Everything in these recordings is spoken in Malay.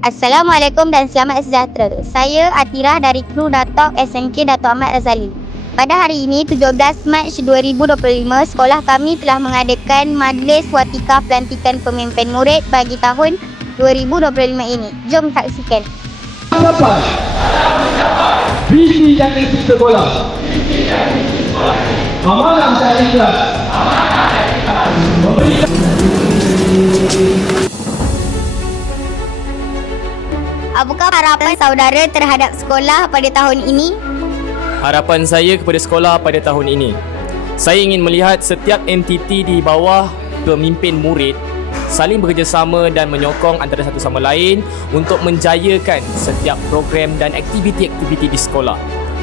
Assalamualaikum dan selamat sejahtera. Saya Atira dari kru Datuk SMK Datuk Ahmad Razali. Pada hari ini 17 Mac 2025, sekolah kami telah mengadakan Majlis Watika Pelantikan Pemimpin Murid bagi tahun 2025 ini. Jom saksikan. Harapan Visi dan misi sekolah Amanah dan ikhlas Memberikan Apakah harapan saudara terhadap sekolah pada tahun ini? Harapan saya kepada sekolah pada tahun ini Saya ingin melihat setiap entiti di bawah pemimpin murid saling bekerjasama dan menyokong antara satu sama lain untuk menjayakan setiap program dan aktiviti-aktiviti di sekolah.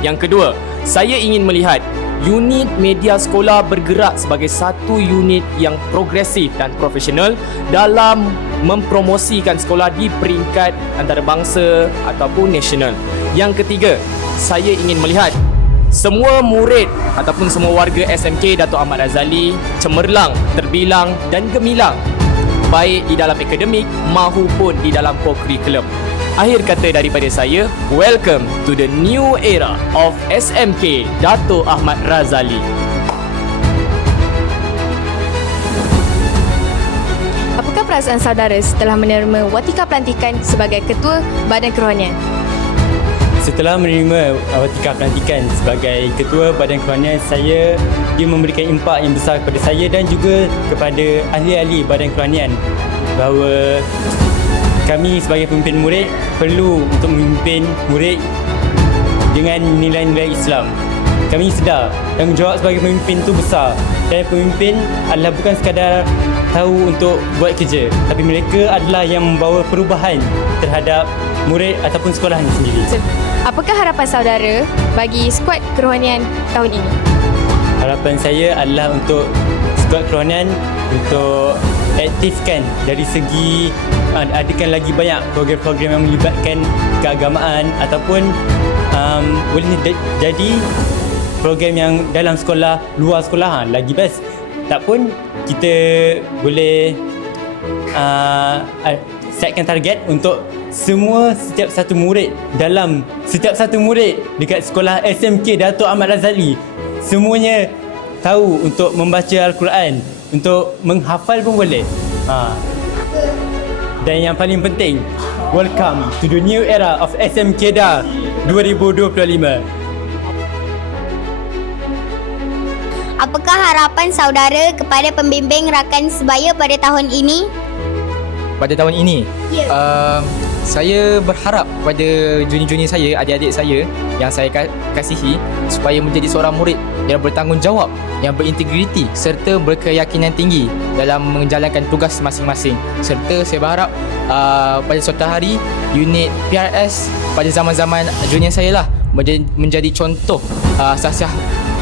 Yang kedua, saya ingin melihat unit media sekolah bergerak sebagai satu unit yang progresif dan profesional dalam mempromosikan sekolah di peringkat antarabangsa ataupun nasional. Yang ketiga, saya ingin melihat semua murid ataupun semua warga SMK Datuk Ahmad Razali cemerlang, terbilang dan gemilang baik di dalam akademik mahupun di dalam co-curriculum. Akhir kata daripada saya, welcome to the new era of SMK Datuk Ahmad Razali. Apakah perasaan saudara setelah menerima watika pelantikan sebagai ketua Badan Kerohanian? Setelah menerima watika pelantikan sebagai ketua Badan Kerohanian, saya dia memberikan impak yang besar kepada saya dan juga kepada ahli-ahli Badan Kerohanian bahawa kami sebagai pemimpin murid perlu untuk memimpin murid dengan nilai-nilai Islam. Kami sedar tanggungjawab sebagai pemimpin itu besar dan pemimpin adalah bukan sekadar tahu untuk buat kerja tapi mereka adalah yang membawa perubahan terhadap murid ataupun sekolahnya sendiri. Apakah harapan saudara bagi skuad kerohanian tahun ini? Harapan saya adalah untuk skuad kerohanian untuk aktifkan dari segi adakan lagi banyak program-program yang melibatkan keagamaan ataupun um, boleh jadi program yang dalam sekolah luar sekolah ha, lagi best. Tak pun kita boleh uh, setkan target untuk semua setiap satu murid dalam setiap satu murid dekat sekolah SMK Datuk Ahmad Razali. Semuanya tahu untuk membaca Al-Quran untuk menghafal pun boleh. Ha. Dan yang paling penting welcome to the new era of SMK DA 2025 Apakah harapan saudara kepada pembimbing rakan sebaya pada tahun ini? pada tahun ini. Ya. Uh, saya berharap pada junior-junior saya, adik-adik saya yang saya ka- kasihi supaya menjadi seorang murid yang bertanggungjawab, yang berintegriti serta berkeyakinan tinggi dalam menjalankan tugas masing-masing. Serta saya berharap uh, pada suatu hari unit PRS pada zaman-zaman junior saya lah menjadi, menjadi contoh uh, sasiah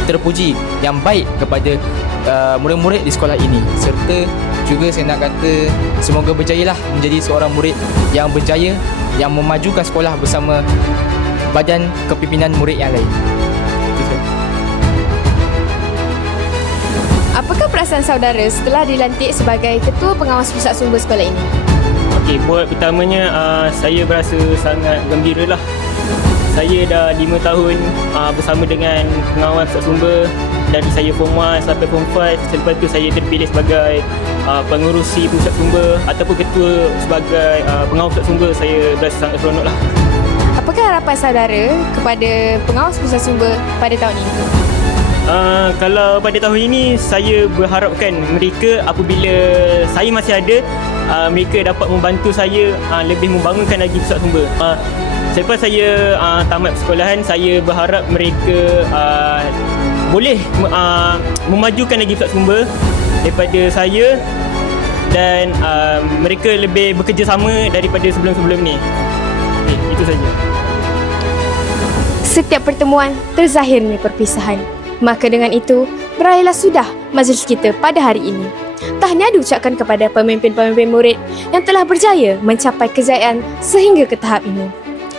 terpuji yang baik kepada uh, murid-murid di sekolah ini serta juga saya nak kata semoga berjayalah menjadi seorang murid yang berjaya yang memajukan sekolah bersama badan kepimpinan murid yang lain. Apakah perasaan saudara setelah dilantik sebagai ketua pengawas pusat sumber sekolah ini? Okey, buat pertamanya uh, saya berasa sangat gembira lah. Saya dah 5 tahun uh, bersama dengan pengawas pusat sumber dari saya Form 1 sampai Form 5. Selepas tu saya terpilih sebagai uh, pengurusi pusat sumber ataupun ketua sebagai uh, pengawas pusat sumber. Saya berasa sangat seronok lah. Apakah harapan saudara kepada pengawas pusat sumber pada tahun ini? Uh, kalau pada tahun ini saya berharapkan mereka apabila saya masih ada uh, mereka dapat membantu saya uh, lebih membangunkan lagi pusat sumber. Uh, selepas saya uh, tamat persekolahan saya berharap mereka uh, boleh uh, memajukan lagi pusat sumber daripada saya dan uh, mereka lebih bekerjasama daripada sebelum-sebelum ni. Okay, itu saja. Setiap pertemuan terzahirnya perpisahan. Maka dengan itu, berakhirlah sudah majlis kita pada hari ini. Tahniah diucapkan kepada pemimpin-pemimpin murid yang telah berjaya mencapai kejayaan sehingga ke tahap ini.